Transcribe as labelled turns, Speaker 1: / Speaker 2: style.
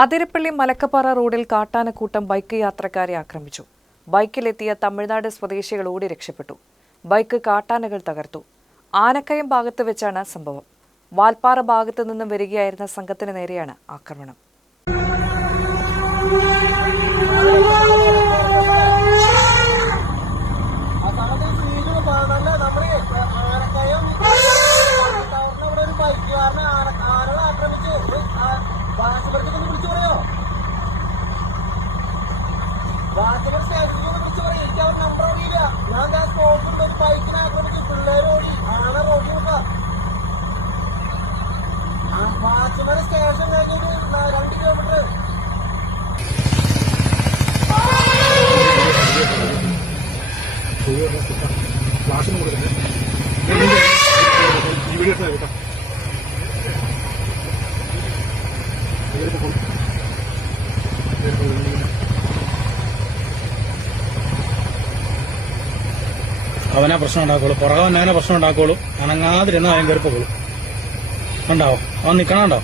Speaker 1: അതിരപ്പള്ളി മലക്കപ്പാറ റോഡിൽ കാട്ടാനക്കൂട്ടം ബൈക്ക് യാത്രക്കാരെ ആക്രമിച്ചു. ബൈക്കിലെത്തിയ തമിഴ്നാട് സ്വദേശികൾ ഓടി രക്ഷപ്പെട്ടു. ബൈക്ക് കാട്ടാനകൾ തകർത്തു. ആനക്കയം ഭാഗത്ത് വെച്ചാണ് സംഭവം. വാൽപ്പാറ ഭാഗത്തു നിന്നും വരികയായിരുന്ന സംഘത്തിന് നേരെയാണ് ആക്രമണം.
Speaker 2: ഫ്ലാഷിന് കൊടുക്കുന്നത് ഈ വീഡിയോ എടുത്താൽ കേട്ടോ
Speaker 3: അവനാ പ്രശ്നം ഉണ്ടാക്കുള്ളൂ. പുറകെ വന്നവനെ പ്രശ്നം ഉണ്ടാക്കുള്ളൂ. അനങ്ങാതിരുന്ന അവൻ കയറിപ്പോളൂ ഉണ്ടാവോ അവൻ നിക്കണുണ്ടോ